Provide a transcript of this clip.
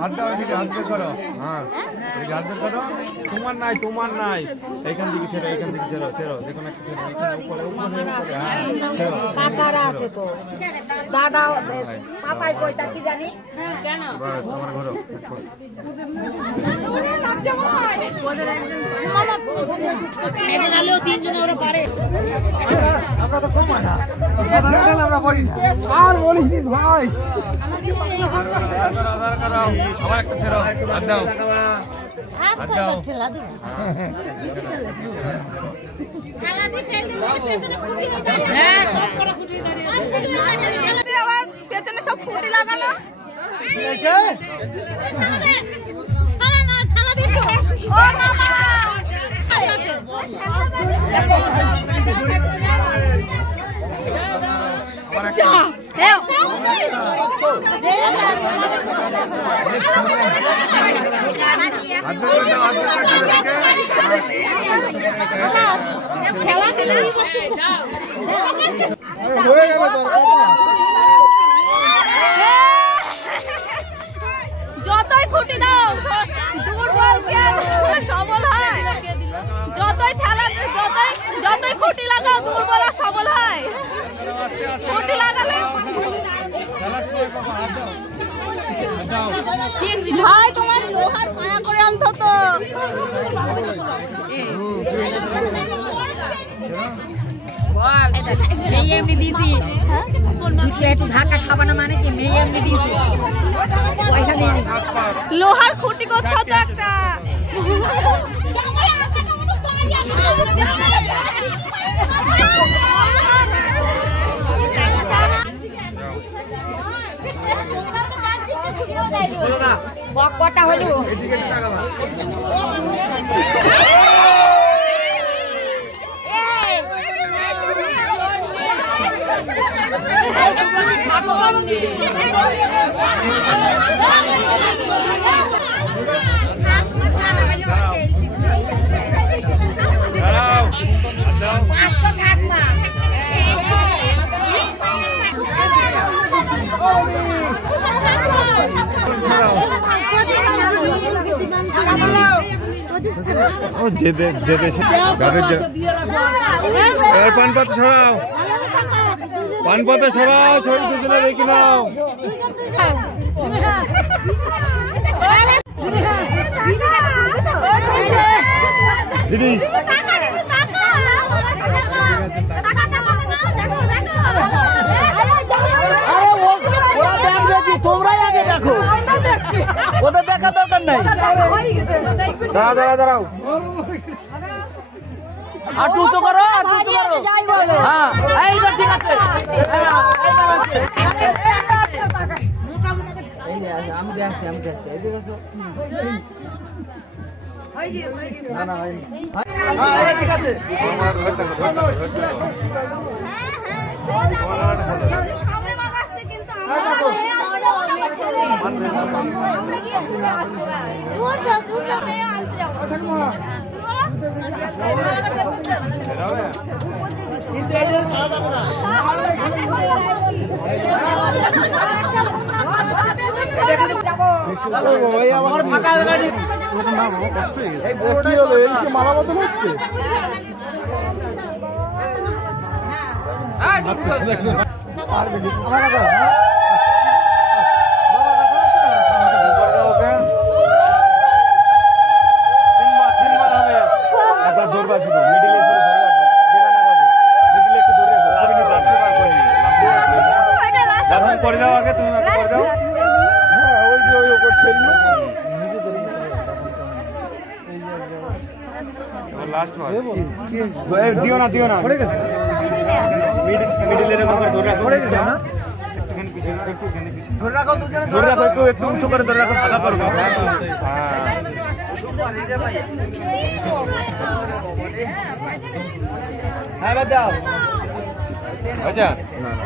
হাত দাও, এদিকে হাত বের করো। হ্যাঁ, এদিকে হাত বের করো। তোমার নাই, তোমার নাই। এইখান থেকে ছেড়ো, এইখান থেকে ছেড়ো, ছেড়ো। দেখুন একটা ছেড়ো, এখানে উপরে, উপরে, উপরে। হ্যাঁ, ছেড়ো। কাকারা আছে তো। দাদা, পাপাই কইতা কি জানি? কেন? বাস, আমার ঘরো। আমরা তো কম না। আমরা বলি না। আর বলিস নি ভাই। আধার করো। আবার একটা ছেড়ো। হাত দাও। হাত দাও। হ্যাঁ, সব করে খুঁটি দাঁড়িয়ে আছে। আবার পেছনে সব খুঁটি লাগানো। কি হইছে? আরে না, ছাড়া দিস তো। ও মামা। যা। দেও। খেলা খেলে যাও। হয়ে গেল তো। যতই খুঁটি দাও দুর্বল কে সবল হয়, যতই ঠেলা যতই খুঁটি লাগাও দুর্বল আর সবল হয়। খুঁটি লাগালে ভাই তোমার লোহার মায়া করে আনতো তো। মেয়ে এমনি দিয়েছি, একটু ধাক্কা খাবা না মানে কি? মেয়ে এমনি দিয়েছি, পয়সা নিয়ে লোহার খুঁটি করতে হতো একটা। কটা হলো? পান পাতা সরাও, পান পাতা সরাও, শরীর দুজনে দেখি নাও। দিদি তোমরাই আগে দেখো, ওদের দেখা দরকার নাই। দাঁড়াও দাঁড়াও দাঁড়াও, আর টুটো করো, আর টুটো করো। হ্যাঁ, এইবার ঠিক আছে। আমি দেখছি, আমি দেখছি। এদিকে আসো। না না হয়নি। হ্যাঁ, ঠিক আছে। কষ্ট হয়ে গেছে। কি হলো? এই কি মালা বদল হচ্ছে? করে দাও আগে, তুমি করে দাও। হ্যাঁ, ওই যে ওই ওপর ছেড়লো লাস্ট ওয়ান। দিও না, দিও না, পড়ে গেছে। মিডলের মধ্যে ধরে রাখো, পড়ে গেছে না? একটুখানি পিছনে, একটুখানি পিছনে ধরে রাখো, দুজনে ধরে রাখো, একটু উঁচু করে ধরে রাখো, ভালো করবে। হ্যাঁ, বাদ দাও। আচ্ছা, না না